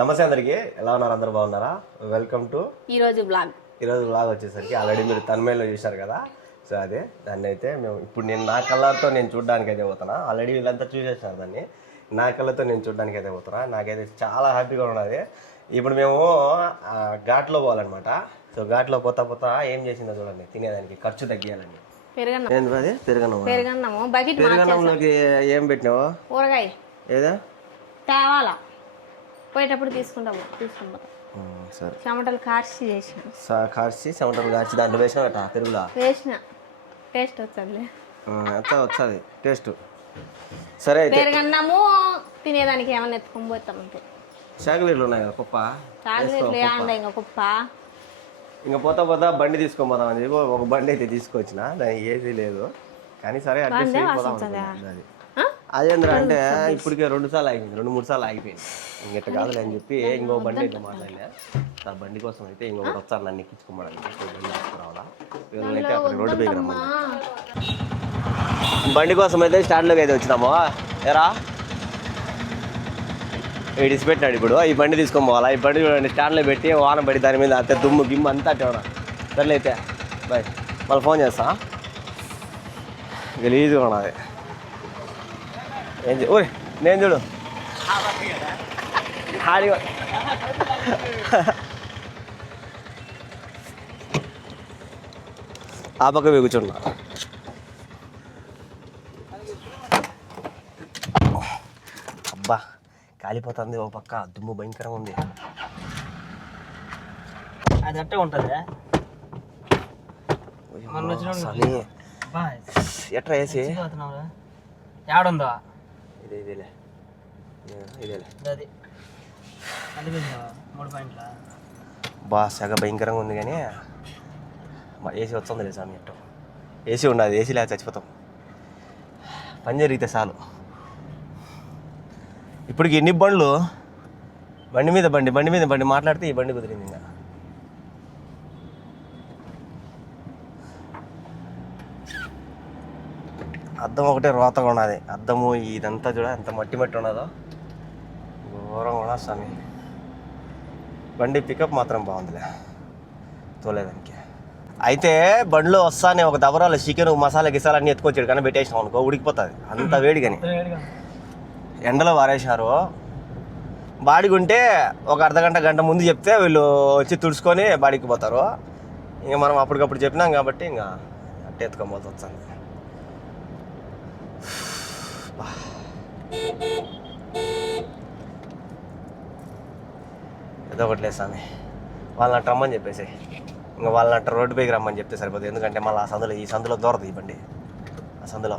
నమస్తే అందరికి, ఎలా ఉన్నారు? అందరు బాగున్నారా? వెల్కమ్ టు ఈరోజు బ్లాగ్ వచ్చేసరికి ఆల్రెడీ మీరు తన్మేలో చూశారు కదా. సో అదే దాన్ని అయితే మేము ఇప్పుడు నా కళ్ళతో నేను చూడడానికి అయితే పోతున్నా. ఆల్రెడీ వీళ్ళంతా చూసేసారు దాన్ని. నా కళ్ళతో నేను చూడడానికి అయితే పోతున్నా. నాకైతే చాలా హ్యాపీగా ఉన్నది. ఇప్పుడు మేము ఘాట్లో పోవాలన్నమాట. సో ఘాట్లో పోతా ఏం చేసిందో చూడండి. తినేదానికి ఖర్చు తగ్గియాలండి. పెరుగన్నంలోకి ఏం పెట్టినావు? ఊరగాయ ఏదా తేవాలా, పోయేటప్పుడు తీసుకుంటాము. సరే, టమాటాలు కార్చి చెమటలు కాచి దాంట్లో వేసిన పెరుగులా వేసిన టేస్ట్ వస్తుంది. వస్తుంది టేస్ట్. సరే, పెరుగన్నము తినేదానికి ఏమన్నా ఎత్తుకొని పోతాం అంతే. చాక్లెట్లు ఉన్నాయి కదా, కుప్ప చాక్లెట్లు ఇంకా కుప్ప. ఇంకా పోతా బండి తీసుకొని పోదాం అని చెప్పి ఒక బండి అయితే తీసుకొచ్చిన. దానికి ఏసీ లేదు కానీ సరే అడ్జస్ట్ అయిపోదాం. అదేంద్ర అంటే ఇప్పటికే 2 సార్లు ఆగింది, 2-3 సార్లు ఆగిపోయింది. ఇంకెట్ట కాదులే అని చెప్పి ఇంకో బండి అయితే మాట్లాడినా. ఆ బండి కోసం అయితే ఇంకొకటి వచ్చారు నన్ను ఎక్కించుకోమని. బండి తీసుకురావాలా వీళ్ళనైతే అక్కడ రోడ్డు పైకి రమ్మని. బండి కోసం అయితే స్టాండ్లోకి అయితే వచ్చినాము. ఎరా ఇడిసి పెట్టినాడు. ఇప్పుడు ఈ బండి తీసుకొని పోవాలా. ఈ బండి చూడండి స్టాండ్లో పెట్టి వాన పడి దాని మీద అంతే దుమ్ము గిమ్ము అంతా అట్టేవడా. సర్లే అయితే బాయ్, మళ్ళీ ఫోన్ చేస్తా. గలీజ్గా ఉన్నది. ఏం ఓయ్ నేను చూడు హాడిగా ఆ పక్క కూర్చున్నా. అబ్బా కాలిపోతుంది. ఓ పక్క దుమ్ము భయంకరంగా ఉంది. అది అట్టే ఉంటుంది. ఎట్రా వేసి ఏడుందో ఇదేలే అది 3 పాయింట్ల బా సగ భయంకరంగా ఉంది. కానీ ఏసీ వస్తుంది లేదు స్వామి. ఎట్టో ఏసీ ఉండదు. ఏసీ లేక చచ్చిపోతాం. పని జరిగితే చాలు. ఇప్పటికి ఎన్ని బండ్లు, బండి మీద బండి మాట్లాడితే ఈ బండి కుదిరింది. ఇంకా అద్దం ఒకటే రోతగా ఉన్నది. అద్దము ఇదంతా చూడ ఎంత మట్టి ఉన్నదో, ఘోరంగా ఉన్నది స్వామి. బండి పికప్ మాత్రం బాగుందిలే తోలేదానికి. అయితే బండ్లో వస్తానే ఒక దబరాలు చికెన్ మసాలా గిసాలా అన్నీ ఎత్తుకొచ్చాడు కానీ పెట్టేసినాం అనుకో ఉడికిపోతుంది. అంత వేడి. కానీ ఎండలో వారేసినారు. బాడీకి ఉంటే ఒక గంట ముందు చెప్తే వీళ్ళు వచ్చి తుడుచుకొని బాడీకి పోతారు. ఇంకా మనం అప్పటికప్పుడు చెప్పినాం కాబట్టి ఇంకా అట్టే ఎత్తుకోబోతు వస్తుంది. ఏదో ఒకటి లేదు స్వామి. వాళ్ళని రమ్మని చెప్పేసి ఇంకా వాళ్ళని రోడ్డు పైకి రమ్మని చెప్తే సరిపోతుంది. ఎందుకంటే మళ్ళీ ఈ సందులో దూరదు ఈ బండి. ఆ సందులో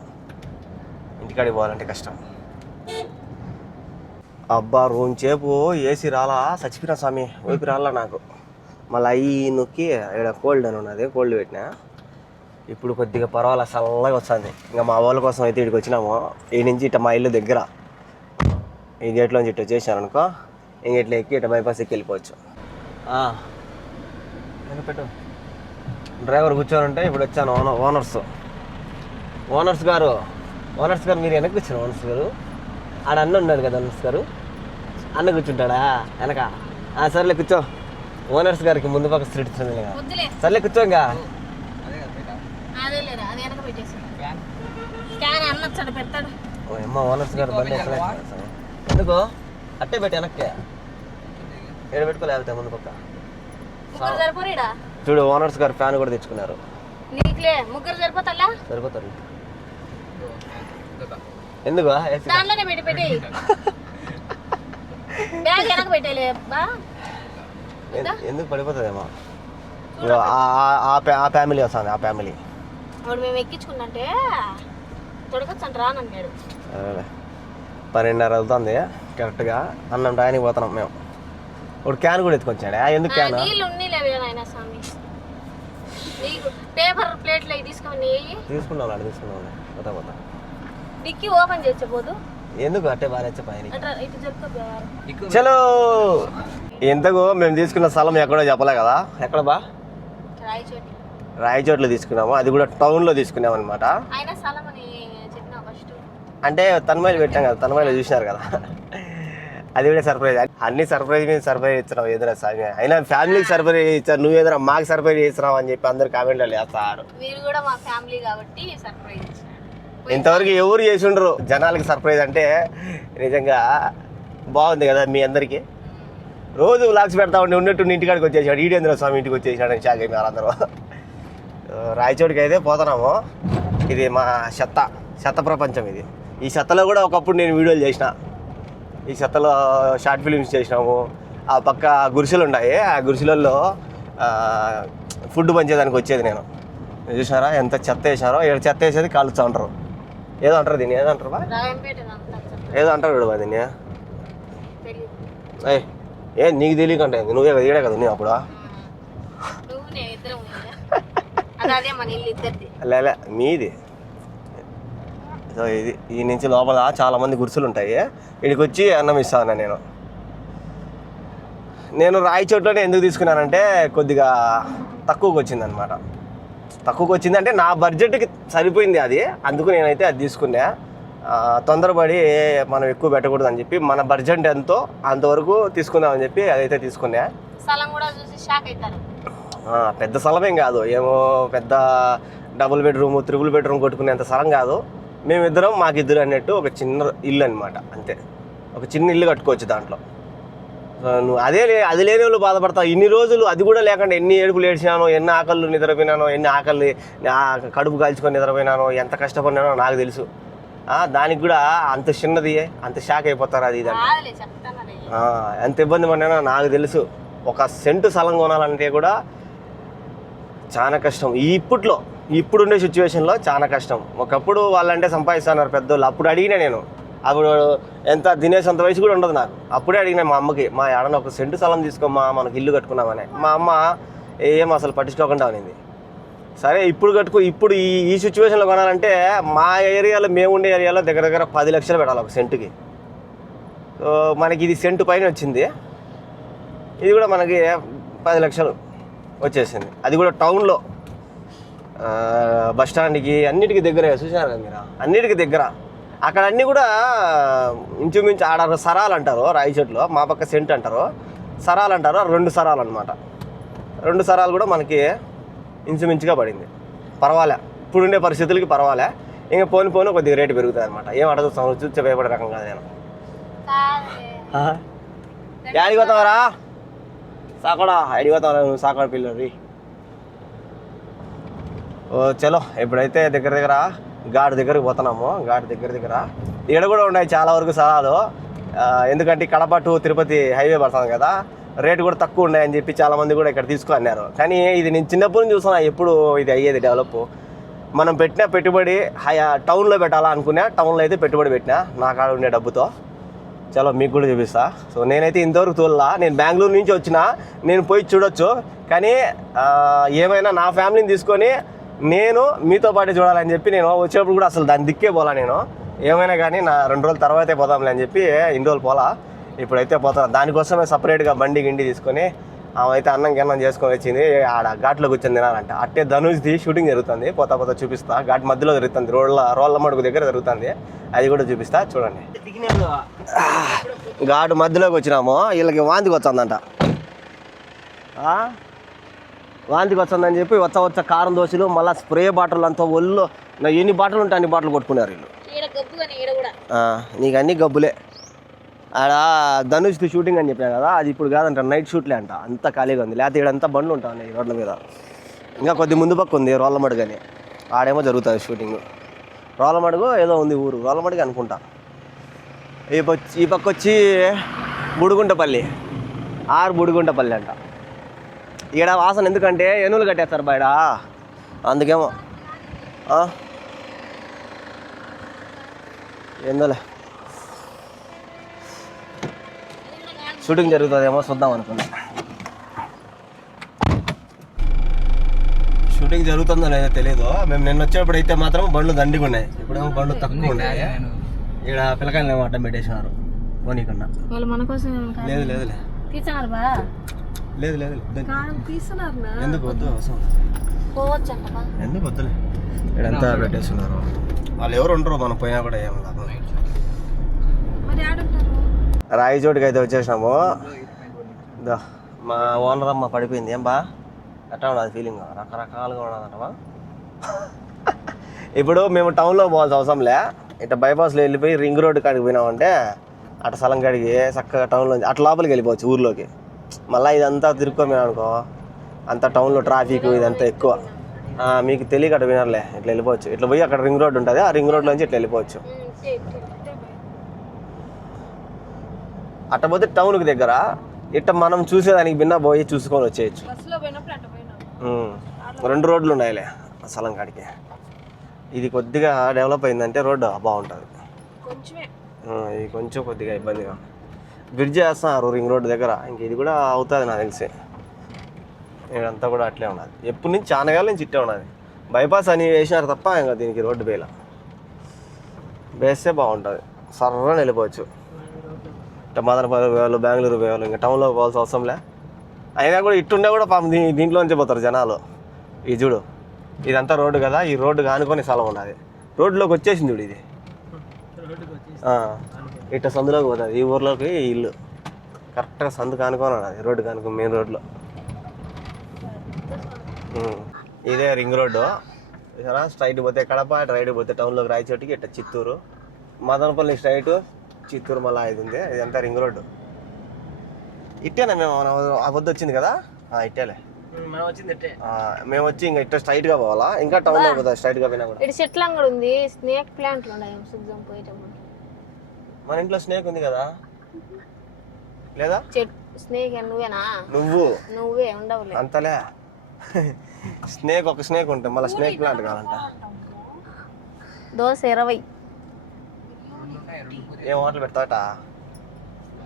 ఇంటికాడికి పోవాలంటే కష్టం. అబ్బా రూమ్ చేపు ఏసీ రాలా, చచ్చిపోయినా స్వామి. ఊపి రాలా నాకు. మళ్ళీ అవి నొక్కి ఇక్కడ కోల్డ్ అని ఉన్నది, కోల్డ్ పెట్టినా. ఇప్పుడు కొద్దిగా పర్వాలేదు, చల్లగా వస్తుంది. ఇంకా మా వాళ్ళ కోసం అయితే ఇక్కడికి వచ్చినాము. ఈ నుంచి ఇట్లా మా ఇల్లు దగ్గర ఈ గేట్లోంచి ఇట్లా వచ్చేసాను అనుకో, ఇంక ఇట్లా ఎక్కి ఇట్లా బైపాస్ ఎక్కి వెళ్ళిపోవచ్చు. పెట్టు డ్రైవర్ కూర్చొని ఉంటే ఇప్పుడు వచ్చాను. ఓనర్స్ గారు మీరు వెనక్కి వచ్చాను. ఓనర్స్ గారు ఆడ అన్న ఉన్నాడు కదా. ఓనర్స్ గారు అన్న కూర్చుంటాడా వెనక? సర్లే కూర్చో. ఓనర్స్ గారికి ముందు పక్క స్ట్రీట్ ఇస్తుంది. సర్లే కూర్చో. ఇంకా అమ్మ ఓనర్స్ గారు బండి ఎక్కడ ఎందుకో అట్టే పెట్టి వెనక్కి ఏడ పెట్టుకోలేకపోతే ముందు పక్క చూడు. ఓనర్స్ గారు ఫ్యాన్ కూడా తెచ్చుకున్నారు. సరిపోతారు. ఎందుకు ఎందుకు పడిపోతుందేమో. ఆ ఫ్యామిలీ వస్తుంది. ఆ ఫ్యామిలీ మేము ఎక్కించుకున్నంటే రానన్నాడు. 12:30 అవుతుంది కరెక్ట్గా. అన్నం టయానికి పోతున్నాం మేము. ఇప్పుడు క్యాన్ కూడా ఎత్తుకొచ్చాడా? ఎందుకు క్యాన్? పేపర్ ప్లేట్లు తీసుకున్నాం పోతా డిక్కీ ఓపెన్ చేసేపోదు. ఎందుకు అట్టే బాగా పైన. చలో. ఎంతకు మేము తీసుకున్న స్థలం ఎక్కడో చెప్పలే కదా. ఎక్కడ బా? రాయచోట్లో తీసుకున్నాము. అది కూడా టౌన్లో తీసుకున్నాం అనమాట. అంటే తన్మయలు పెట్టాం కదా, తన్మయలు చూసినారు కదా. అది కూడా సర్ప్రైజ్. అన్ని సర్ప్రైజ్ మీద సర్ప్రైజ్ ఇస్తున్నావు ఎదురా స్వామి. అయినా ఫ్యామిలీకి సర్ప్రైజ్ ఇచ్చారు, నువ్వు ఎదురా మాకు సర్ప్రైజ్ చేస్తున్నావు అని చెప్పి అందరు కామెంట్లు వేస్తారు. మీరు కూడా మా ఫ్యామిలీ కాబట్టి సర్ప్రైజ్ ఇచ్చినారు. ఇంతవరకు ఎవరు చేసి ఉండరు జనాలకి సర్ప్రైజ్ అంటే. నిజంగా బాగుంది కదా మీ అందరికీ. రోజు వ్లాగ్స్ పెడతా ఉండి ఉన్నట్టు ఇంటికాడికి వచ్చేసాడు, ఈడేంద్ర స్వామి ఇంటికి వచ్చేసాడు అని షాక్ అయినారు అందరూ. రాయచోటికి అయితే పోతున్నాము. ఇది మా చెత్త ప్రపంచం ఇది. ఈ చెత్తలో కూడా ఒకప్పుడు నేను వీడియోలు చేసిన. ఈ చెత్తలో షార్ట్ ఫిలిమ్స్ చేసినాము. ఆ పక్క గుడిసెలు ఉన్నాయి, ఆ గుడిసెలలో ఫుడ్ పంచేదానికి వచ్చేది నేను. చూసారా ఎంత చెత్త వేసారో. ఇక్కడ చెత్త వేసేది కాలుస్తూ ఉంటారు. ఏదో అంటారు దీన్ని, ఏదో అంటారు బా, ఏదో అంటారు చూడబా దీన్ని. ఏ నీకు తెలియకంటే నువ్వే కదా ఈడే కదా నువ్వు అప్పుడు. లేలే మీది. సో ఇది ఈ నుంచి లోపల చాలామంది గుడిసెలు ఉంటాయి. ఇక్కడికి వచ్చి అన్నం ఇస్తాను నేను రాయచోట్లోనే ఎందుకు తీసుకున్నానంటే కొద్దిగా తక్కువకి వచ్చిందనమాట. తక్కువకి వచ్చిందంటే నా బడ్జెట్కి సరిపోయింది అది, అందుకు నేనైతే అది తీసుకున్నా. తొందరపడి మనం ఎక్కువ పెట్టకూడదు అని చెప్పి మన బడ్జెట్ ఎంతో అంతవరకు తీసుకుందామని చెప్పి అదైతే తీసుకున్నా. పెద్ద స్థలమేం కాదు, ఏమో పెద్ద డబుల్ బెడ్రూమ్ త్రిబుల్ బెడ్రూమ్ కొట్టుకునేంత స్థలం కాదు. మేమిద్దరం మాకిద్దరు అన్నట్టు ఒక చిన్న ఇల్లు అనమాట, అంతే. ఒక చిన్న ఇల్లు కట్టుకోవచ్చు దాంట్లో. నువ్వు అది లేని వాళ్ళు బాధపడతావు. ఇన్ని రోజులు అది కూడా లేకుండా ఎన్ని ఏడుపులు ఏడ్చినానో, ఎన్ని ఆకళ్ళు నిద్రపోయినానో, ఎన్ని ఆకలి కడుపు కాల్చుకొని నిద్రపోయినానో, ఎంత కష్టపడినానో నాకు తెలుసు. దానికి కూడా అంత చిన్నది అంత షాక్ అయిపోతారు అది ఇదంటే. ఎంత ఇబ్బంది పడినానో నాకు తెలుసు. ఒక సెంటు స్థలం కొనాలంటే కూడా చాలా కష్టం. ఇప్పుడుండే సిచ్యువేషన్లో చాలా కష్టం. ఒకప్పుడు వాళ్ళంటే సంపాదిస్తున్నారు పెద్దోళ్ళు. అప్పుడు అడిగినా నేను, అప్పుడు ఎంత తినేసంత వయసు కూడా ఉండదు నాకు. అప్పుడే అడిగినా మా అమ్మకి, మా ఏడన్నా ఒక సెంటు స్థలం తీసుకోమ్మా మనకు ఇల్లు కట్టుకున్నామని. మా అమ్మ ఏం అసలు పట్టించుకోకుండా అనింది. సరే ఇప్పుడు ఈ సిచ్యువేషన్లో కొనాలంటే మా ఏరియాలో, మేము ఉండే ఏరియాలో దగ్గర 10 లక్షలు పెట్టాలి ఒక సెంటుకి. సో మనకి ఇది సెంటు పైన వచ్చింది. ఇది కూడా మనకి 10 లక్షలు వచ్చేసింది. అది కూడా టౌన్లో, బస్ స్టాండ్కి అన్నిటికీ దగ్గర. చూసినారు కదా మీరు, అన్నిటికీ దగ్గర. అక్కడ అన్నీ కూడా ఇంచుమించు ఆడ సరాలు అంటారు రాయచోట్లో, మా పక్క సెంట్ అంటారు, సరాలు అంటారు. 2 సరాలు అనమాట. 2 సరాలు కూడా మనకి ఇంచుమించుగా పడింది. పర్వాలే, ఇప్పుడుండే పరిస్థితులకి పర్వాలే. ఇంకా పోను కొద్దిగా రేటు పెరుగుతుంది అనమాట. ఏం అడగదు చూస్తే భయపడే రకం కాదు నేను. యాడికి పోతావరా సాకడా, అడిగిపోతావరా నువ్వు సాకడ పిల్లరి. చలో ఇప్పుడైతే దగ్గర ఘాట్ దగ్గరికి పోతున్నాము. ఘాట్ దగ్గర ఇక్కడ కూడా ఉన్నాయి చాలా వరకు సరాలు. ఎందుకంటే కడప టు తిరుపతి హైవే పడుతుంది కదా, రేటు కూడా తక్కువ ఉన్నాయని చెప్పి చాలామంది కూడా ఇక్కడ తీసుకున్నారు. కానీ ఇది నేను చిన్నప్పటి నుంచి చూస్తున్నా, ఎప్పుడు ఇది అయ్యేది డెవలప్. మనం పెట్టిన పెట్టుబడి టౌన్లో పెట్టాలా అనుకున్నా, టౌన్లో అయితే పెట్టుబడి పెట్టినా నా కాడ ఉండే డబ్బుతో. చలో మీకు కూడా చూపిస్తా. సో నేనైతే ఇంతవరకు తోలా, నేను బెంగళూరు నుంచి వచ్చిన, నేను పోయి చూడొచ్చు. కానీ ఏమైనా నా ఫ్యామిలీని తీసుకొని నేను మీతో పాటు చూడాలని చెప్పి నేను వచ్చేటప్పుడు కూడా అసలు దాని దిక్కే పోలా. నేను ఏమైనా కానీ నా 2 రోజుల తర్వాతే పోదాంలే అని చెప్పి ఇన్ని రోజులు పోలా. ఇప్పుడైతే పోతాను. దానికోసమే సపరేట్గా బండి గిండి తీసుకొని ఆమె అయితే అన్నం చేసుకొని వచ్చింది. ఆడ ఘాట్లో కూర్చొని తినాలంట. అట్టే ధనుష్ది షూటింగ్ జరుగుతుంది. పోతా చూపిస్తా. ఘాట్ మధ్యలో జరుగుతుంది, రోళ్ళ మడుగు దగ్గర జరుగుతుంది. అది కూడా చూపిస్తా చూడండి. ఘాటు మధ్యలోకి వచ్చినాము. వీళ్ళకి వాంతికి వస్తుందంట. వాంతికి వస్తుందని చెప్పి వచ్చ కారం దోశలు, మళ్ళీ స్ప్రే బాటిల్ అంతా ఒళ్ళు ఎన్ని బాటిల్ ఉంటే అన్ని బాటిల్ కొట్టుకున్నారు వీళ్ళు. నీకు అన్ని గబ్బులే. ఆడ ధనుష్ది షూటింగ్ అని చెప్పాను కదా, అది ఇప్పుడు కాదంట, నైట్ షూట్లే అంట. అంతా ఖాళీగా ఉంది. లేకపోతే ఇక్కడంతా బండ్లు ఉంటాయి రోడ్ల మీద. ఇంకా కొద్ది ముందు పక్క ఉంది రోళ్ళమడుగు అని, ఆడేమో జరుగుతుంది షూటింగ్. రోళ్ళమడుగు ఏదో ఉంది ఊరు, రోళ్ళమడుగు అనుకుంటా. ఈ పక్క వచ్చి బుడుగుంటపల్లి, బుడుగుంటపల్లి అంట. ఈడ వాసన ఎందుకంటే ఎనువులు కట్టేస్తారు బయట, అందుకేమో. ఏందోలే, షూటింగ్ జరుగుతుందేమో చూద్దాం అనుకున్నా. షూటింగ్ జరుగుతుందో లేదో తెలియదు. మేము నిన్న వచ్చేప్పుడు అయితే మాత్రం బండ్లు దండిగా ఉన్నాయి, ఇప్పుడేమో బండ్లు తక్కువ ఉన్నాయి. ఇక్కడ పిల్లకాయలు ఏమో అడ్డం పెట్టేసినారు పోనీకన్నా. లేదు లేదు ఎందుకు వద్దు, ఎందుకు వద్దులే. ఇక్కడంతా పెట్టేస్తున్నారు. వాళ్ళు ఎవరు ఉండరు, మనం పోయినా కూడా ఏం లాభం. రాయి చోటుకి అయితే వచ్చేసినాము. దా మా ఓనర్ అమ్మ పడిపోయింది. ఏం బా ఎట్లా ఉన్నది ఫీలింగ్? రకరకాలుగా ఉన్నదంటవా. ఇప్పుడు మేము టౌన్లో పోవాల్సిన అవసరంలే, ఇట్లా బైపాస్లో వెళ్ళిపోయి రింగ్ రోడ్డు కాడికి పోయినామంటే అట్లా స్థలం కాడికి చక్కగా టౌన్లో అట్లా లోపలికి వెళ్ళిపోవచ్చు ఊర్లోకి. మళ్ళీ ఇదంతా తిరుక్కోమేనా అనుకో, అంత టౌన్లో ట్రాఫిక్ ఇదంతా ఎక్కువ. మీకు తెలియక అట్లా వినారులే, ఇట్లా వెళ్ళిపోవచ్చు. ఇట్లా పోయి అక్కడ రింగ్ రోడ్డు ఉంటుంది, ఆ రింగ్ రోడ్ నుంచి ఇట్లా వెళ్ళిపోవచ్చు. అట్ట పోతే టౌన్కి దగ్గర, ఇట్ట మనం చూసేదానికి భిన్న పోయి చూసుకొని వచ్చేయచ్చు. 2 రోడ్లు ఉన్నాయిలే స్థలం కాడికి. ఇది కొద్దిగా డెవలప్ అయిందంటే రోడ్డు బాగుంటుంది. ఇది కొంచెం కొద్దిగా ఇబ్బందిగా. బ్రిడ్జ్ వేస్తున్నారు రింగ్ రోడ్డు దగ్గర, ఇంక ఇది కూడా అవుతుంది నాకు తెలిసి. ఇదంతా కూడా అట్లే ఉన్నది, ఎప్పటి నుంచి చాలా కాలం నుంచి ఇట్టే ఉన్నది. బైపాస్ అని వేసినారు తప్ప ఇంకా దీనికి రోడ్డు వేయాల. వేస్తే బాగుంటుంది, సర్రని వెళ్ళిపోవచ్చు. మదనపల్లి పోయేవాళ్ళు, బెంగళూరు పోయేవాళ్ళు ఇంకా టౌన్లోకి పోవాల్సిన అవసరంలే. అయినా కూడా ఇట్టుండే కూడా పాపం దీంట్లోంచే పోతారు జనాలు. ఇది చూడు, ఇదంతా రోడ్డు కదా, ఈ రోడ్డు కానుకొని స్థలం ఉన్నది. రోడ్లోకి వచ్చేసింది చూడు ఇది. ఇట్లా సందులోకి పోతుంది, ఈ ఊర్లోకి ఇల్లు కరెక్ట్గా సందు కానుకొని ఉన్నది, రోడ్డు కానుకొని మెయిన్ రోడ్లో. ఇదే రింగ్ రోడ్డు. స్ట్రైట్ పోతే కడప, రైట్ పోతే టౌన్లోకి రాయచోటికి, ఇట్లా చిత్తూరు, మదనపల్లి స్ట్రైట్ చిత్తూరు, మళ్ళీ ఇది ఉంది. ఇదంతా రింగ్ రోడ్డు. ఇట్టేనా మేము వద్ద వచ్చింది కదా? ఇట్టేలే మేము వచ్చి ఇంకా ఇట్లా స్ట్రైట్ గా పోవాలా? ఇంకా టౌన్ లో పోతా స్ట్రైట్ గా పోయినా కూడా. ఇటు చెట్లు అంగడి ఉంది, స్నేక్ ప్లాంట్లు ఉన్నాయి. మన ఇంట్లో స్నేక్ ఉంది కదా, లేదా? స్నేక్ నువ్వేనా? నువ్వే ఉండవులే అంతలే. స్నేక్ ఒక స్నేక్ ఉంటుంది, మళ్ళీ స్నేక్ ప్లాంట్ కావాలంట. దోశ 20. ఏం హోటల్ పెడతాట?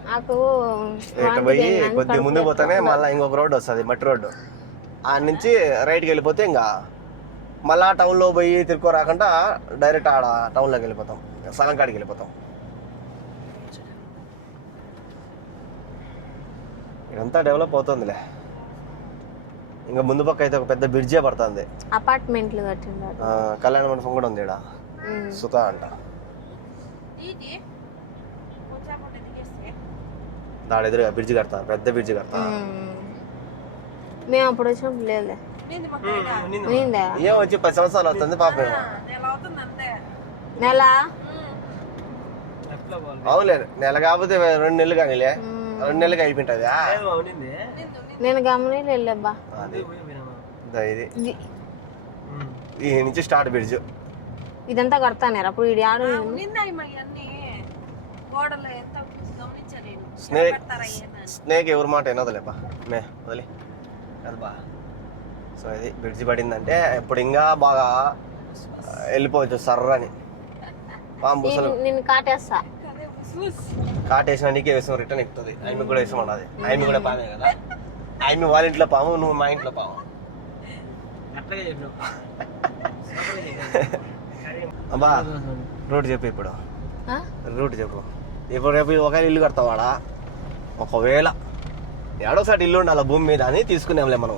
నాకు ఇట్లా పోయి కొద్ది ముందు పోతానే మళ్ళీ ఇంకొక రోడ్డు వస్తుంది, మట్టి రోడ్డు. ఆ నుంచి రైట్కి వెళ్ళిపోతే ఇంకా మళ్ళా టౌన్లో పోయి తిరుక్కో రాకుండా డైరెక్ట్ ఆడ టౌన్లోకి వెళ్ళిపోతాం, స్థలం కాడికి వెళ్ళిపోతాం. ఇదంతా డెవలప్ అవుతుందిలే. ఇంకా ముందు పక్క అయితే ఒక పెద్ద బ్రిడ్జే పడుతుంది. అపార్ట్మెంట్లు కట్టిండ్రు. కళ్యాణ మండపం కూడా ఉంది ఈడ, సుత అంట. దాని ఎదురుగా బ్రిడ్జ్ కడతాను, పెద్ద బ్రిడ్జ్ కడతాను. మేము అప్పుడు వచ్చినప్పుడు లేదులే. ఏం వచ్చి 10 సంవత్సరాలు అవుతుంది పాప. నెల అవునులే, నెల కాకపోతే 2 నెలలు కానీలే, 2 నెలలకి అయిపోయింటుంది. నేను గమని వెళ్ళబ్బా. ఇది ఈ నుంచి స్టార్ట్ బ్రిడ్జ్. ఇదంతా కడతాను అప్పుడు ఇది ఆడు. స్నేక్ ఎవరి మాట వినదులేపా, మే వదిలే అది బా. సో ఇది బ్రిడ్జ్ పడిందంటే ఇప్పుడు ఇంకా బాగా వెళ్ళిపోవచ్చు సర్రని. నేను కాటేస్తా, కాటేసిన నీకే వేసాం, రిటర్న్ ఎక్కుతుంది. ఆమె కూడా వేసాం అన్నది, ఆమె కూడా పామే కదా. ఆమె వాళ్ళ ఇంట్లో పాము, నువ్వు మా ఇంట్లో పాము. అబ్బా రూట్ చెప్పు, ఇప్పుడు రూట్ చెప్పు. ఇప్పుడు రేపు ఒకవేళ ఇల్లు కడతావాడా, ఒకవేళ ఏడోసారి ఇల్లు ఉండాలి భూమి మీద అని తీసుకునేంలే మనం.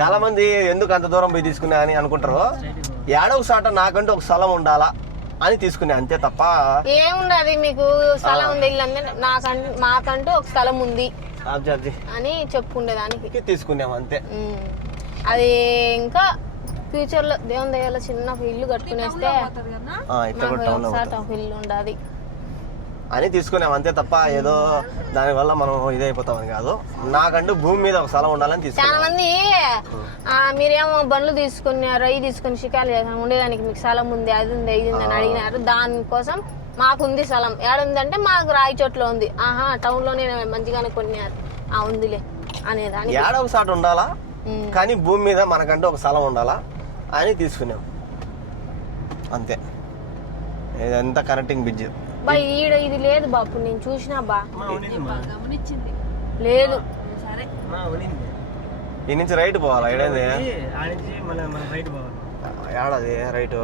చాలా మంది ఎందుకు అంత దూరం పోయి తీసుకునే అని అనుకుంటారు. ఏడవసాట నాకంటూ ఒక స్థలం ఉండాలా అని తీసుకునే, అంతే తప్ప ఏముండదు. మీకు స్థలం ఉంది, ఇల్లు అంటే మాకంటూ ఒక స్థలం ఉంది అని చెప్పుకునేదానికి తీసుకున్నాం అంతే. అది ఇంకా ఫ్యూచర్ లో దేవుని దయలో చిన్న ఇల్లు కట్టుకునేస్తే ఇల్లు ఉండాలి అని తీసుకున్నాం అంతే తప్ప ఏదో దానివల్ల మనం ఇదైపోతామని కాదు. నాకంటూ భూమి మీద ఒక స్థలం ఉండాలని తీసుకున్నాం. చాలా మంది మీరేమో బండ్లు తీసుకున్నారు, అవి తీసుకుని షికాలు చేసాను ఉండేదానికి మీకు స్థలం ఉంది, అది ఉంది, ఇది ఉంది అని అడిగినారు. దానికోసం మాకుంది స్థలం. ఏడుందంటే మాకు రాయచోట్లో ఉంది. టౌన్ లోనే మంచిగానే కొన్నారు, ఉందిలే అనేదాన్ని. ఏడో ఒక సాట ఉండాలా కానీ భూమి మీద మనకంటూ ఒక స్థలం ఉండాలా అని తీసుకున్నాం అంతే. ఇదంతా కనెక్టింగ్ బ్రిడ్జ్. ఈడ ఇది లేదు బాపు, నేను చూసినా బా లేదు. ఈ నుంచి రైట్ పోవాలా? ఏడేది ఏడాది రైట్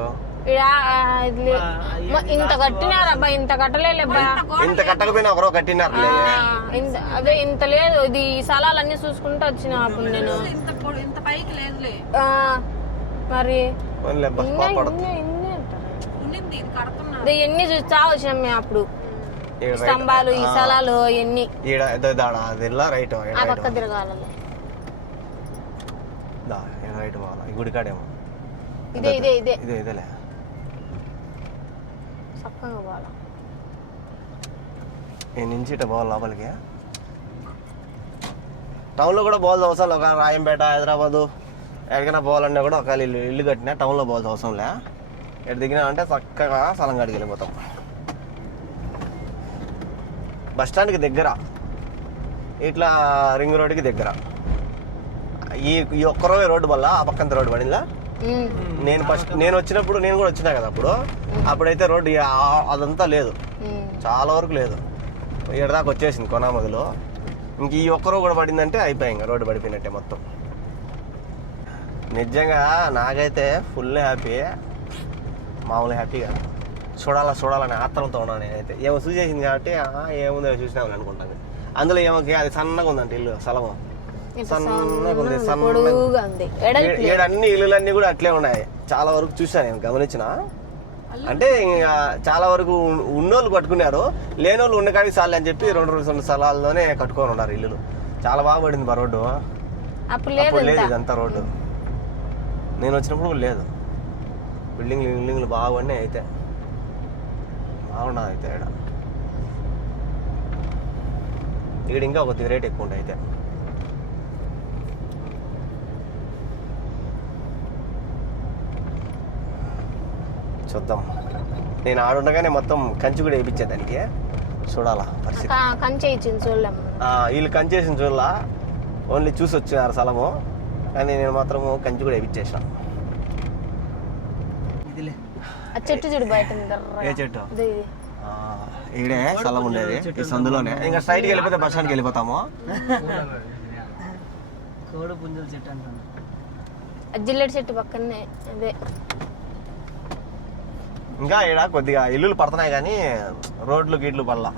ఇంత కట్టినారబ్బా, ఇంత కట్టలేబ్బా. ఇంత కట్టకపోయినా ఒకరో కట్టినారు. అదే ఇంత లేదు. ఇది స్థలాలన్నీ చూసుకుంటూ వచ్చిన అప్పుడు నేను. మరి ఎన్ని చూస్తా వచ్చినాం మేము అప్పుడు. స్తంభాలు ఈ స్థలాలు ఎన్ని ఈడ అది ఇలా రైట్ ఆ పక్క తిరగాలి. రైట్ పోవాలా ఈ గుడికాడేమో. ఇదే ఇదే ఇదే ఇదేలే చక్కగా పోవాలా. ఈ నుంచి ఇట్లా పోవాలి లోపలికి. టౌన్లో కూడా పోవాల్సిన అవసరం లేదు. ఒక రాయంపేట హైదరాబాదు ఎక్కడికైనా పోవాలన్నా కూడా ఒక ఇల్లు కట్టినా టౌన్లో పోవాల్సిన అవసరం లే. ఎక్కడ దిగినా అంటే చక్కగా స్థలం కాడికి వెళ్ళిపోతాం. బస్ స్టాండ్కి దగ్గర, ఇట్లా రింగ్ రోడ్డుకి దగ్గర. ఈ ఒక్కరోజు రోడ్డు వల్ల ఆ పక్కంత రోడ్డు పడిందా. నేను వచ్చినప్పుడు నేను కూడా వచ్చినా కదా అప్పుడైతే రోడ్డు అదంతా లేదు, చాలా వరకు లేదు. ఏడదాకా వచ్చేసింది కొనామదిలో. ఇంక ఈ ఒక్కరోజు కూడా పడిందంటే అయిపోయాయి, ఇంకా రోడ్డు పడిపోయినట్టే మొత్తం. నిజంగా నాకైతే ఫుల్ హ్యాపీ, మామూలు హ్యాపీగా చూడాలని ఆత్రంతో ఉన్నాను నేనైతే. ఏమో చూసేసింది కాబట్టి ఏముందో చూసినామని అనుకుంటాను. అందులో ఏమోకి అది సన్నగా ఉందంట ఇల్లు, స్థలము సన్నగా ఉంది, సన్నగా. అన్ని ఇల్లులన్నీ కూడా అట్లే ఉన్నాయి. చాలా వరకు చూసాను నేను, గమనించిన. అంటే ఇంకా చాలా వరకు ఉన్నోళ్ళు కట్టుకున్నారు, లేనోళ్ళు ఉన్న కాడికి చాలు అని చెప్పి 2 స్థలాల్లోనే కట్టుకొని ఉన్నారు ఇల్లులు. చాలా బాగా పడింది మా రోడ్డు. అప్పుడు లేదు ఇదంతా రోడ్డు. నేను వచ్చినప్పుడు లేదు. బిల్డింగ్లు బాగున్నాయి అయితే, బాగున్నా అయితే. ఇక్కడ ఇంకా కొద్దిగా రేట్ ఎక్కువ ఉంటాయి అయితే. చూద్దాం. నేను ఆడుండగానే మొత్తం కంచి కూడా వేయించే దానికి. చూడాలా పరిస్థితి. వీళ్ళు కంచేసిన చూడాల, ఓన్లీ చూసి వచ్చినారు స్థలము, కానీ నేను మాత్రము కంచి కూడా వేయించేసిన. చెట్టు చూడు బయట. ఏ చెట్టు? ఈడే స్థలం ఉండేది, ఈ సందులోనే. ఇంకా స్ట్రైట్కి వెళ్ళిపోతే బస్ స్టాండ్కి వెళ్ళిపోతాము. కోడి పుంజుల చెట్టు అంటాను. జిల్లెడు చెట్టు పక్కనే అదే. ఇంకా ఈడ కొద్దిగా ఇల్లులు పడుతున్నాయి కానీ రోడ్లు గిడ్లు పడలా.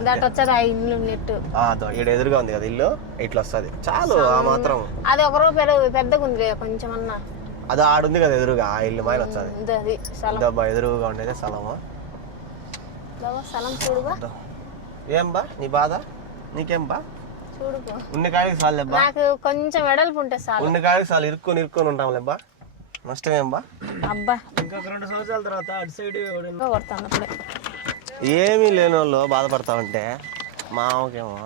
ఈడ ఎదురుగా ఉంది కదా ఇల్లు, ఇట్లా వస్తుంది చాలు. ఆ మాత్రం అది ఒక రోజు పెద్దగా ఉంది కొంచెం అన్నా. అది ఆడుంది కదా ఎదురుగా, ఆ ఇల్లు మైన వస్తుంది. ఎదురుగా ఉండేది స్థలము. ఏం బా నీ బాధ? నీకేం బా? ఉన్ని కాడికి చాలు లేబ్బా. కొంచెం వెడల్పు ఉంటే ఉన్ని కాడికి చాలు. ఇరుక్కొని ఉంటాం లేబ్బా. నష్టమేం బా? అబ్బా ఇంకొక 2 సంవత్సరాల తర్వాత అటు సైడ్ ఏమీ లేని వాళ్ళు బాధపడతా ఉంటే మామకేమో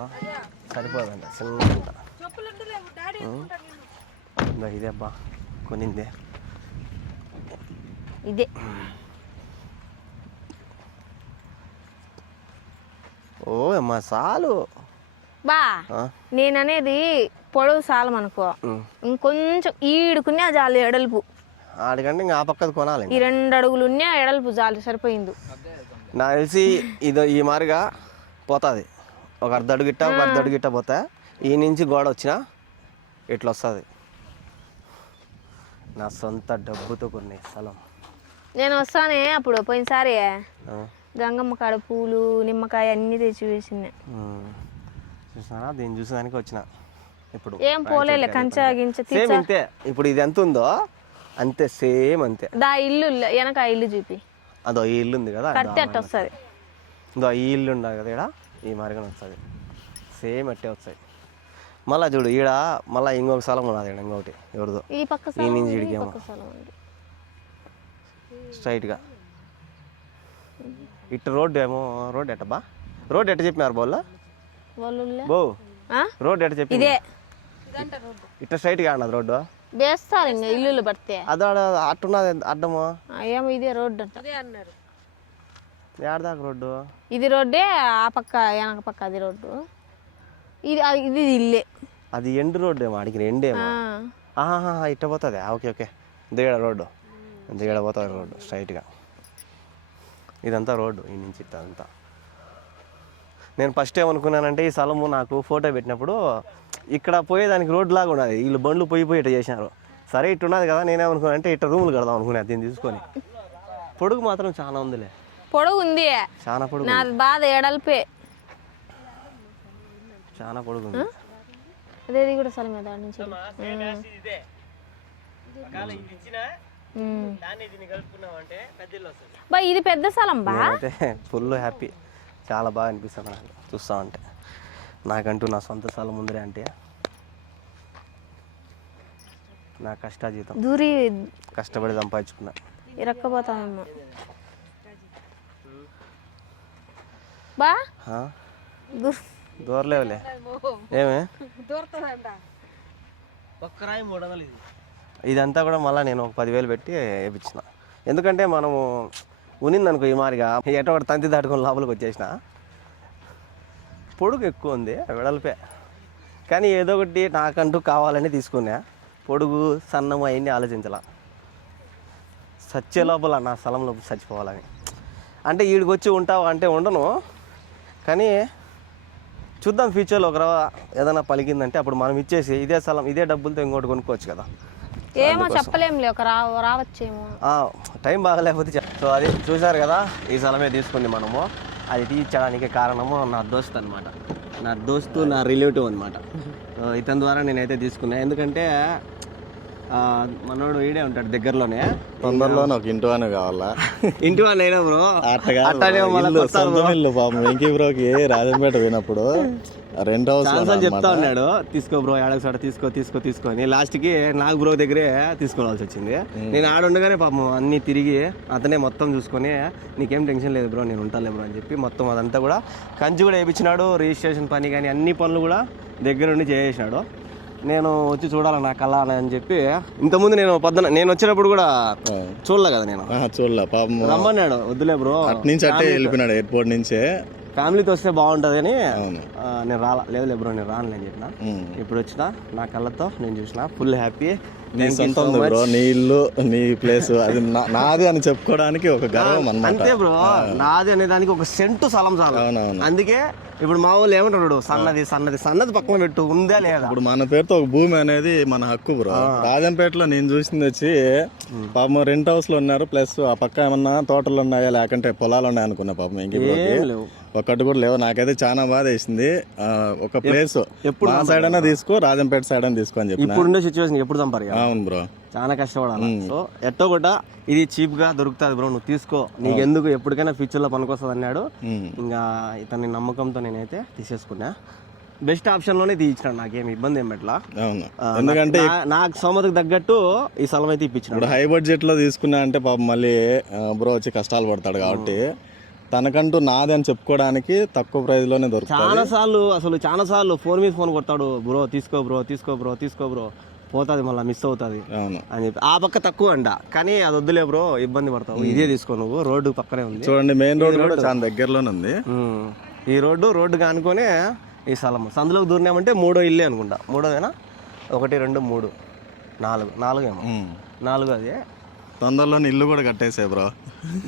సరిపోదంట. చిన్న ఇదే అబ్బా కొనిందే ఇదే. ఓ అమ్మా చాలు బా. నేననేది పొడవు చాలం అనుకో, ఇంకొంచెం ఈడుకునే చాలు ఎడల్పు. ఆడికంటే ఇంకా ఆ పక్కది కొనాలి. ఈ 2 అడుగులు ఉన్నా ఎడల్పు చాలు, సరిపోయింది. నాకు తెలిసి ఇది ఈ మారిగా పోతుంది. ఒక అర్ధ అడుగు గిట్ట పోతా. ఈ నుంచి గోడ వచ్చినా ఇట్లా వస్తుంది. నా సొంత డబ్బుతో కొన్ని స్థలం. నేను వస్తానే అప్పుడు పోయినసారి గంగమ్మ కాడ పూలు నిమ్మకాయ అన్ని తెచ్చి వేసింది. చూసినా దీన్ని చూసేదానికి వచ్చిన. ఇప్పుడు ఏం పోలే కంచె సేమ్ ఇంతే. ఇప్పుడు ఇది ఎంత ఉందో అంతే, సేమ్ అంతే. దా ఇల్లు వెనక ఇల్లు చూపి. అదో ఈ ఇల్లు ఉంది కదా, కడితే అట్ట వస్తుంది. ఈ ఇల్లు ఉండదు కదా ఇక్కడ, ఈ మార్గం వస్తుంది. సేమ్ అట్టే వస్తాయి. మళ్ళీ చూడు ఈడ మళ్ళీ ఇంకొక స్థలం ఉన్నది ఈడ, ఇంకొకటి ఎవరిదో. ఈ నుంచి ఇడికేమో స్ట్రైట్గా ఇటు రోడ్డు ఏమో. రోడ్డు ఎట్ట బా? రోడ్డు ఎట్ట చెప్పినారు బోల్లో? రోడ్డు ఎట్ట చెప్పి ఇట్ట స్ట్రైట్గా అన్నది రోడ్డు. వేస్తారు ఇంకా ఇల్లు పడితే. అదో అట్టున్నది అడ్డము. ఏమో ఇదే రోడ్డు అన్నారు. ఏడదాకా రోడ్డు? ఇది రోడ్డే, ఆ పక్క వెనక పక్క అది రోడ్డు. ఇది ఇల్లే. అది ఎండు రోడ్డు ఏమో, అడిగిన ఎండేమో. ఇట్ట పోతుంది. Okay okay. దిగడ రోడ్డు, దిగడ పోతుంది రోడ్డు స్ట్రైట్గా. ఇదంతా రోడ్డు, ఈ నుంచి ఇదంతా. నేను ఫస్ట్ ఏమనుకున్నానంటే ఈ స్థలము నాకు ఫోటో పెట్టినప్పుడు ఇక్కడ పోయేదానికి రోడ్డు లాగా ఉన్నది, వీళ్ళు బండ్లు పోయి ఇట్లా చేసినారు. సరే ఇటు ఉన్నది కదా, నేనేమనుకున్నా అంటే ఇట్లా రూములు కడదాం అనుకున్నా దీన్ని తీసుకొని. పొడుగు మాత్రం చాలా ఉందిలే. పొడుగు ఉంది, చాలా పొడుగు. నాది బాధ ఎడల్పే, చాలా పొడుగు ఉంది. అదే ఇది కూడా స్థలం కదా నుంచి. బా ఇది పెద్ద స్థలం బా. ఫుల్ హ్యాపీ, చాలా బాగా అనిపిస్తుంది నాకు చూస్తూ ఉంటే. నాకంటూ నా సొంత స్థలం ముందరే అంటే నా కష్టాజీతం, దూరి కష్టపడి సంపాదించుకున్నా. ఇరక్కపోతామేమో బా దూరలేవులే. ఏమే ఒక్క రాయి 300 ఇది. ఇదంతా కూడా మళ్ళీ నేను ఒక 10,000 పెట్టి వేయించిన. ఎందుకంటే మనము ఉనిందనుకో ఈ మారిగా ఎటో ఒకటి తంతి దాటుకొని లోపలికి వచ్చేసిన. పొడుగు ఎక్కువ ఉంది, వెడల్పే, కానీ ఏదో ఒకటి నాకంటూ కావాలని తీసుకున్నా. పొడుగు సన్నము అవన్నీ ఆలోచించాల. సచ్చే లోపల నా స్థలంలో చచ్చిపోవాలని. అంటే వీడికి వచ్చి ఉంటావు అంటే ఉండను, కానీ చూద్దాం ఫ్యూచర్లో ఒక ఏదైనా పలికిందంటే అప్పుడు మనం ఇచ్చేసి ఇదే స్థలం ఇదే డబ్బులతో ఇంకోటి కొనుక్కోవచ్చు కదా. ఏమో చెప్పలేములే, ఒక రావచ్చేమో, టైం బాగలేకపోతే సో అది చూసారు కదా, ఈ స్థలమే తీసుకుంది మనము. అది తీయించడానికి కారణము నా దోస్త్ అనమాట. నా దోస్తు నా రిలేటివ్ అనమాట. సో ఇతని ద్వారా నేనైతే తీసుకున్నా. ఎందుకంటే మనోడు ఈడే ఉంటాడు దగ్గరలోనే. తొందరలోనే ఒక ఇంటి వానే కావాలా? ఇంటి వాడిని అయినా బ్రో వెంకీ బ్రోకి రాజంపేట పోయినప్పుడు రెంట్ హౌస్ చెప్తా ఉన్నాడు, తీసుకో బ్రో ఏడొక చోట తీసుకో అని. లాస్ట్కి నాకు బ్రో దగ్గరే తీసుకోవాల్సి వచ్చింది. నేను ఆడుండగానే పాపం అన్నీ తిరిగి అతనే మొత్తం చూసుకొని నీకేం టెన్షన్ లేదు బ్రో నేను ఉంటాలే బ్రో అని చెప్పి మొత్తం అదంతా కూడా కంచి కూడా వేయించినాడు. రిజిస్ట్రేషన్ పని కానీ అన్ని పనులు కూడా దగ్గర నుండి చేసేసినాడు. నేను వచ్చి చూడాలి నా కళ అని చెప్పి ఇంతకుముందు నేను వచ్చినప్పుడు కూడా చూడలే కదా, నేను చూడలే పాపం రమ్మన్నాడు. వద్దులే బ్రో నుంచి అట్టే వెళ్ళిపోయినాడు ఎయిర్పోర్ట్ నుంచే, ఫ్యామిలీతో వస్తే బాగుంటుంది అని. నేను లేదు బ్రో నేను రాను అని చెప్పిన. ఇప్పుడు వచ్చిన నా కళ్ళతో నేను చూసిన, ఫుల్ హ్యాపీ. నీ సొంతం బ్రో, నీ ఇల్లు నీ ప్లేస్, అది నాది అని చెప్పుకోవడానికి ఒక గర్వం అన్నమాట. అంతే బ్రో, నాది అనే దానికి ఒక సెంటు స్థలం చాలు. అందుకే ఇప్పుడు మా వాళ్ళు ఏమంటాడు, సన్నది పక్కన పెట్టు, ఉందా లేదా. ఇప్పుడు మన పేరుతో ఒక భూమి అనేది మన హక్కు బ్రో. రాజంపేటలో నేను చూసింది వచ్చి పాపం రెంట్ హౌస్ లో ఉన్నారు, ప్లస్ ఆ పక్క ఏమన్నా తోటలు ఉన్నాయా లేకంటే పొలాలు ఉన్నాయా అనుకున్నా పాపం. ఇంక ఒక్కటి కూడా లేవు. నాకైతే చాలా బాధ వేసింది. ఒక ప్లేస్ ఎప్పుడు ఆ సైడ్ అయినా తీసుకో, రాజంపేట సైడ్ అయినా తీసుకో అని చెప్పి. ఇప్పుడుండే సిచ్యువేషన్ ఎప్పుడు సంపారు. అవును బ్రో, చాలా కష్టపడాలి. సో ఎట్టో కూడా ఇది చీప్ గా దొరుకుతుంది బ్రో, నువ్వు తీసుకో, నీకు ఎందుకు ఎప్పటికైనా ఫ్యూచర్ లో పనికొస్తుంది అన్నాడు. ఇంకా ఇతని నమ్మకంతో నేనైతే తీసేసుకున్నా. బెస్ట్ ఆప్షన్ లోనే తీయించినాడు, నాకేమి ఇబ్బంది ఏం పెట్టలా. ఎందుకంటే నాకు సోమతికి తగ్గట్టు ఈ స్థలం అయితే ఇప్పించినాడు. హై బడ్జెట్ లో తీసుకున్నా అంటే పాపం మళ్ళీ బ్రో వచ్చి కష్టాలు పడతాడు కాబట్టి తనకంటూ నాది అని చెప్పుకోవడానికి తక్కువ ప్రైస్ లోనే దొరుకుతుంది. చాలా సార్లు ఫోన్ మీద ఫోన్ కొడతాడు, బ్రో తీసుకో బ్రో పోతుంది మళ్ళీ మిస్ అవుతుంది అని చెప్పి. ఆ పక్క తక్కువ అంట, కానీ అది వద్దులే బ్రో ఇబ్బంది పడతావు, ఇదే తీసుకో నువ్వు, రోడ్డు పక్కనే ఉంది. చూడండి మెయిన్ రోడ్ కూడా చాలా దగ్గరలోనే ఉంది. ఈ రోడ్డుగా అనుకునే ఈ స్థలం. సందులోకి దూరినామంటే 3వ ఇల్లే అనుకుంటా. 3వదేనా? 1 2 3 4 ఏమో 4 అది. తొందరలోనే ఇల్లు కూడా కట్టేసే బ్రో,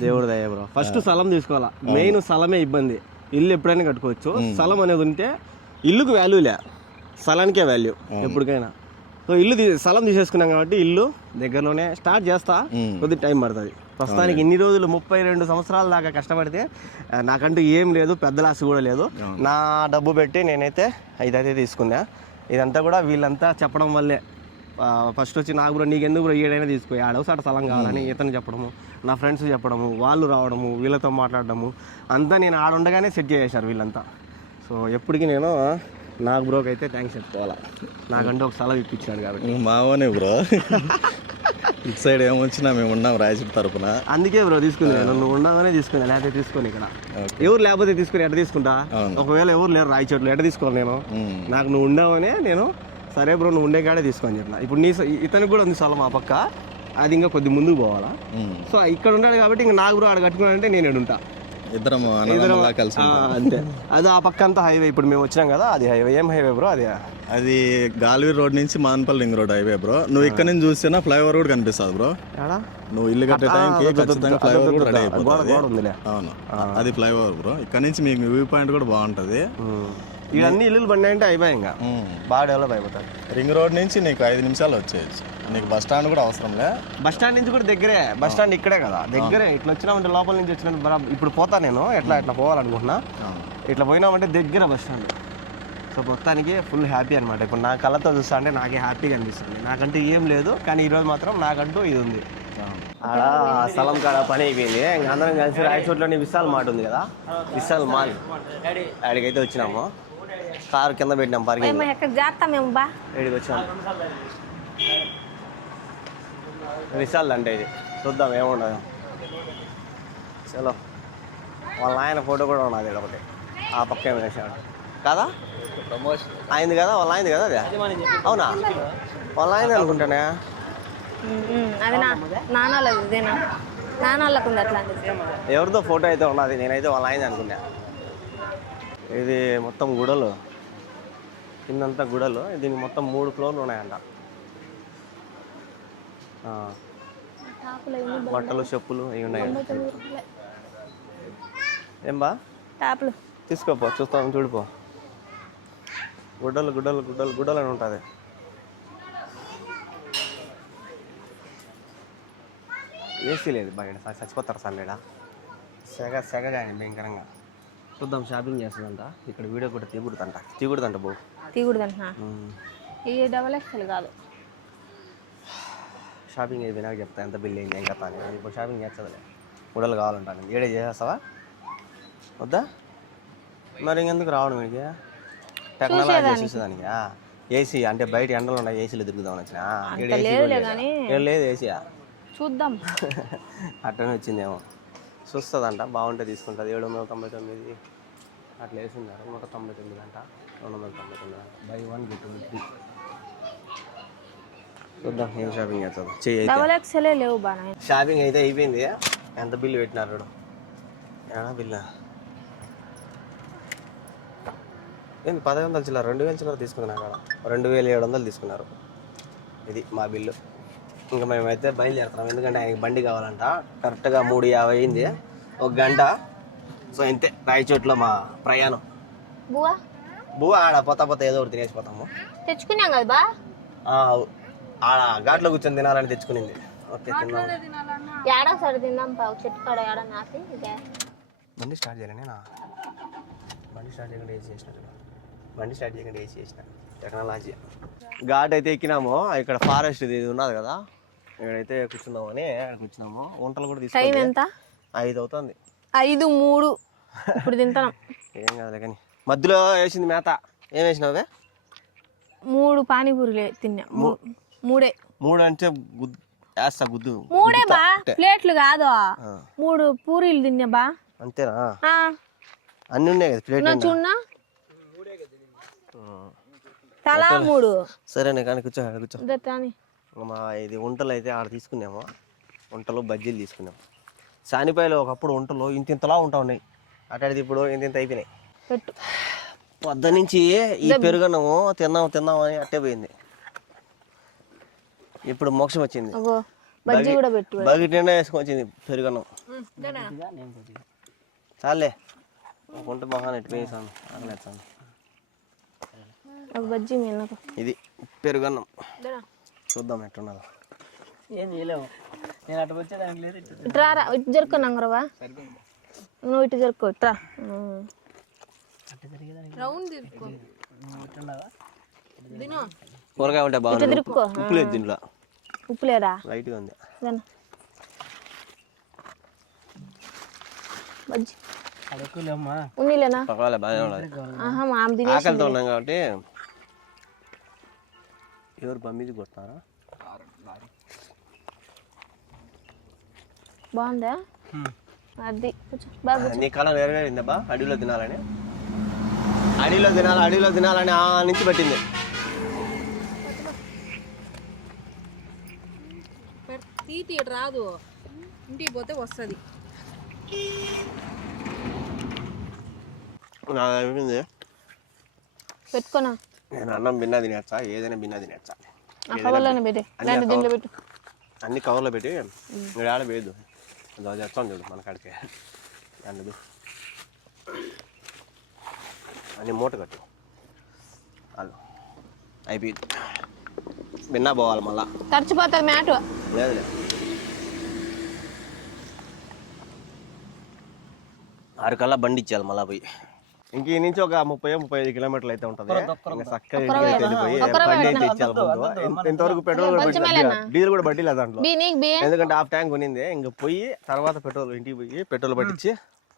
దేవుడు దయ బ్రో. ఫస్ట్ స్థలం తీసుకోవాలా, మెయిన్ స్థలమే ఇబ్బంది. ఇల్లు ఎప్పుడైనా కట్టుకోవచ్చు, స్థలం అనేది ఉంటే ఇల్లుకు వాల్యూలే, స్థలానికే వాల్యూ ఎప్పటికైనా. సో స్థలం తీసేసుకున్నాం కాబట్టి ఇల్లు దగ్గరలోనే స్టార్ట్ చేస్తా, కొద్ది టైం పడుతుంది. ప్రస్తుతానికి ఇన్ని రోజులు 32 సంవత్సరాల దాకా కష్టపడితే నాకంటూ ఏం లేదు, పెద్ద లాస్ కూడా లేదు. నా డబ్బు పెట్టి నేనైతే ఇదైతే తీసుకున్నా. ఇదంతా కూడా వీళ్ళంతా చెప్పడం వల్లే. ఫస్ట్ వచ్చి నాకు బ్రో నీకెందుకు బ్రో ఏడైనా తీసుకో, ఆడవసాట స్థలం కావాలని ఇతను చెప్పడము, నా ఫ్రెండ్స్ చెప్పడము, వాళ్ళు రావడము, వీళ్ళతో మాట్లాడడము అంతా నేను ఆడుండగానే సెట్ చేసేసారు వీళ్ళంతా. సో ఎప్పటికీ నేను నాకు బ్రోకి అయితే థ్యాంక్స్ చెప్పుకోవాలా, నాకంటే ఒక స్థలం ఇప్పించాడు కాబట్టి. మావనే బ్రో, ఇటు సైడ్ ఏమొచ్చినా మేము ఉన్నాం రాయచూరు తరపున, అందుకే బ్రో తీసుకున్నాను. నువ్వు ఉండగానే తీసుకున్నా, లేకపోతే తీసుకొని ఇక్కడ ఎవరు లేకపోతే తీసుకుని ఎట్ట తీసుకుంటా. ఒకవేళ ఎవరు లేరు రాయచోట్లు ఎట్ట తీసుకోవాలి నేను, నాకు నువ్వు ఉండవనే నేను సరే బ్రో నువ్వు ఉండే కాడే తీసుకొని చెప్పిన. ఇప్పుడు ఇతనికి కూడా ఉంది స్థలం ఆ పక్క, అది ఇంకా కొద్ది ముందుకు పోవాలా. సో ఇక్కడ ఉన్నాడు కాబట్టి ఇంకా నాకు బ్రో ఆడ కట్టుకున్నాడంటే నేను ఎడుంటా, ఇద్దరం కలిసి అంతే. అది ఆ పక్క అంతా హైవే, ఇప్పుడు మేము వచ్చినాం కదా అది హైవే. ఏం హైవే బ్రో అది? అది గాల్వీర్ రోడ్ నుంచి మాన్పల్లి రింగ్ రోడ్ హైవే బ్రో. నువ్వు ఇక్కడ నుంచి చూసినా ఫ్లైఓవర్ కూడా కనిపిస్తుంది బ్రో. నువ్వు ఇల్లు కట్టే టైంకి ఖచ్చితంగా ఫ్లైఓవర్ కూడా రెడీ అయిపోతుంది. అవును, అది ఫ్లైఓవర్ బ్రో. ఇక్కడ నుంచి మీకు వ్యూ పాయింట్ కూడా బాగుంటది. ఇవన్నీ ఇల్లులు పడినాయంటే అయిపోయాయి, ఇంకా బాగా డెవలప్ అయిపోతాయి. రింగ్ రోడ్ నుంచి నీకు 5 నిమిషాలు వచ్చేయచ్చు. నీకు బస్ స్టాండ్ కూడా అవసరం లే, బస్ స్టాండ్ నుంచి కూడా దగ్గరే. బస్ స్టాండ్ ఇక్కడే కదా దగ్గరే. ఇట్లా వచ్చినామంటే లోపల నుంచి వచ్చిన ఇప్పుడు పోతా నేను ఎట్లా పోవాలనుకుంటున్నా. ఇట్లా పోయినామంటే దగ్గర బస్ స్టాండ్. సో మొత్తానికి ఫుల్ హ్యాపీ అనమాట. ఇప్పుడు నా కళ్ళతో చూస్తా అంటే నాకే హ్యాపీగా అనిపిస్తుంది. నాకంటూ ఏం లేదు, కానీ ఈరోజు మాత్రం నాకంటూ ఇది ఉంది. ఆడ స్థలం కాడ పని అయిపోయింది. ఇంక అందరం కలిసి రాయచోట్లోని విశాల్ మార్ట్ ఉంది కదా, విశాల్ మాల్ ఆడికైతే వచ్చినాము. కారు కింద పెట్టినాం పార్కింగ్. ఎక్కడ చేస్తామేమో బా ఇక్కడికి వచ్చాము. విశాల్ అంటే ఇది చూద్దాం ఏముండదు. చలో వాళ్ళ ఆయన ఫోటో కూడా ఉన్నది ఇక్కడ ఒకటి, ఆ పక్క ఏమి వేసాడు కదా, అయింది కదా వాళ్ళ అయింది కదా. అదే అవునా వాళ్ళ అయింది అనుకుంటానే. అది నాన్నలది, ఇదేనా నాన్నలకు ఉంది అట్లాంటిది. ఎవరిదో ఫోటో అయితే ఉన్నది, నేనైతే వాళ్ళ అయింది అనుకున్నా. ఇది మొత్తం గుడలు, కిందంతా గుడలు. దీనికి మొత్తం 3 ఫ్లోర్లు ఉన్నాయంట. బట్టలు చెప్పులు ఇవి ఉన్నాయి. ఏం బా టాప్లు తీసుకోపో, చూస్తాం చూడిపో. గుడ్డలు గుడ్డలు గుడ్డలు గుడ్డలు అని ఉంటుంది. ఏసీ లేదు బయట, చచ్చిపోతారు సండేడా. సెగ కానీ భయంకరంగా. చూద్దాం షాపింగ్ చేస్తుందంట. ఇక్కడ వీడియో కూడా తీయకూడదంట బో, తీయకూడదంట. ఈ XXL కాదు. షాపింగ్ అయిపోయినాక చెప్తా ఎంత బిల్ అయింది ఏం కథ అని. ఇప్పుడు షాపింగ్ చేస్తుందిలే. గుడ్డలు కావాలంటాను. ఏడే చేసేస్తావా వద్దా? మరి ఇంకెందుకు రావడం వీడికి? టెక్నాలజీ చూసేదానికి. ఏసీ అంటే బయట ఎండలు ఉన్నాయి, ఏసీలో తిరుగుదామని వచ్చినా. లేదు ఏసీయా, చూద్దాం. అట్టనే వచ్చిందేమో. చూస్తుందంట, బాగుంటే తీసుకుంటుంది. 799 అట్లా వేసిందారు. 199 అంట, 299 అంట. By 1 get 1 free. చూద్దాం ఏం షాపింగ్ చేస్తుంది. XXL లేవు బాగా. షాపింగ్ అయితే అయిపోయింది. ఎంత బిల్లు పెట్టినారు ఏడా బిల్లు? ఏంది 10,000 చిల్లర, 2,000 చిల్లర తీసుకున్నారు కదా. 2,700 తీసుకున్నారు. ఇది మా బిల్లు. ఇంకా మేమైతే బయలుదేరుతున్నాం, ఎందుకంటే ఆయనకి బండి కావాలంట. కరెక్ట్గా 3:50 అయింది, 1 గంట. సో ఇంతే రాయచోట్లో మా ప్రయాణం. బువ్వ ఆడ పోతా ఏదో ఒకటి తినేసిపోతాము. తెచ్చుకున్నాం కదా బా, ఆడ ఘాట్లో కూర్చొని తినాలని తెచ్చుకునింది. ఓకే తిన్నాం. ఏడా సరే తిందాం పా, చెట్టు కాడ ఏడా నాటి. బండి స్టార్ట్ చేయలేనే నా, బండి స్టార్ట్ చేయకుండా ఏసీ చేసినట్టు. బండి స్టార్ట్ చేయకుండా ఏసీ చేసిన టెక్నాలజీ. ఘాట్ అయితే ఎక్కినాము. ఇక్కడ ఫారెస్ట్ ఇది ఉన్నది కదా, ఇక్కడైతే కూర్చుందామని కూర్చున్నాము. వంటలు కూడా తీసుకుంటాం. టైం ఎంత? 5 అవుతుంది. 5:03 ఇప్పుడు తింటాం. ఏం కాదులే కానీ. మధ్యలో వేసింది మేత. ఏం వేసినావే? 3 పానీపూరి తిన్నా. 3 అంటే వేస్తా గుద్దు. 3 బా, ప్లేట్లు కాదు. 3 పూరీలు తిన్నా బా. అంతేనా? అన్ని ఉన్నాయి కదా ప్లేట్. చూడనా తలా 3. సరేనే కానీ కూర్చో కూర్చో. మా ఇది వంటలు అయితే ఆడ తీసుకున్నాము. వంటలు బజ్జీలు తీసుకున్నాము. సానిపాయలు ఒకప్పుడు వంటలు ఇంతలా ఉంటా ఉన్నాయి, అట్లాంటిది ఇప్పుడు ఇంత అయిపోయినాయి. పొద్దు నుంచి ఈ పెరుగన్నము తిందాం అని అట్టే పోయింది. ఇప్పుడు మోక్షం వచ్చింది. బకెట్ నిండా వేసుకొచ్చింది పెరుగన్నం. చాలే వంట మొహాన్ని ఎట్టు వేసాను ఆగలేస్తాను. ఇది పెరుగన్నం. చూద్దాం ఎట్టున్నదో. ఏం చేయలేము, నేను అటు వచ్చేదానికి లేదు. ఇటు జరుకున్నాంగరవా, నువ్వు ఇటు జరుకో. ఇట్రా కూరగాయ ఉంటే బాగుంది. ఉప్పు లేదు దీంట్లో. ఉప్పు లేదా? లైట్గా ఉంది. ఉన్నీలేనా? పర్వాలే బాగానే ఉన్నది. ఆకలితో ఉన్నాం కాబట్టి. ఎవరు బమ్మీది కొడతారా? బాగుందా? అది నీ కళ నెరవేరిందబ్బా. అడవిలో తినాలని ఆ నుంచి పెట్టింది. రాదు, ఇంటికి పోతే వస్తుంది. అయిపోయింది. పెట్టుకోనా? నేను అన్నం బిన్నా తినేచ్చా, ఏదైనా బిన్నా తినేచ్చా. అన్ని కవర్లో పెట్టి మీరు ఆడ వేయద్దు. చేస్తాను చూడు మన కాడికి. అందుకు అన్ని మూట కట్టు. వాళ్ళు అయిపోయింది. బిన్నా పోవాలి మళ్ళా. తడిచిపోతుంది మ్యాట్. లేదు 6 కల్లా బండి ఇచ్చేయాలి మళ్ళా పోయి. ఇంక ఈ నుంచి ఒక 30-35 కిలోమీటర్లు అయితే ఉంటది ఇంకా చక్కగా ఇంటికి వెళ్ళిపోయి బండి అయితే ఇచ్చాలి ముందు. ఇంతవరకు పెట్రోల్ డీజిల్ కూడా బడ్డీ లేదు దాంట్లో, ఎందుకంటే హాఫ్ ట్యాంక్ కొనింది. ఇంక పోయి తర్వాత పెట్రోల్ ఇంటికి పోయి పెట్రోల్ పట్టించి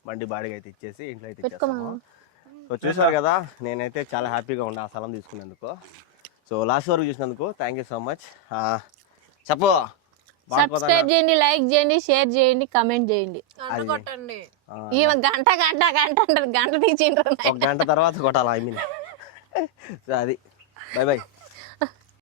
బండి బాడీగా అయితే ఇచ్చేసి ఇంట్లో అయితే ఇచ్చేస్తాము. సో చూసారు కదా, నేనైతే చాలా హ్యాపీగా ఉన్నా ఆ స్థలం తీసుకునేందుకు. సో లాస్ట్ వరకు చూసినందుకు థ్యాంక్ యూ సో మచ్. చెప్పు, సబ్స్క్రైబ్ చేయండి, లైక్ చేయండి, షేర్ చేయండి, కమెంట్ చేయండి. ఈమె గంట గంట గంట అంటారు, గంట నుంచి ఒక గంట తర్వాత కొట్టాలా ఐ మీన్. సో అది బై బై.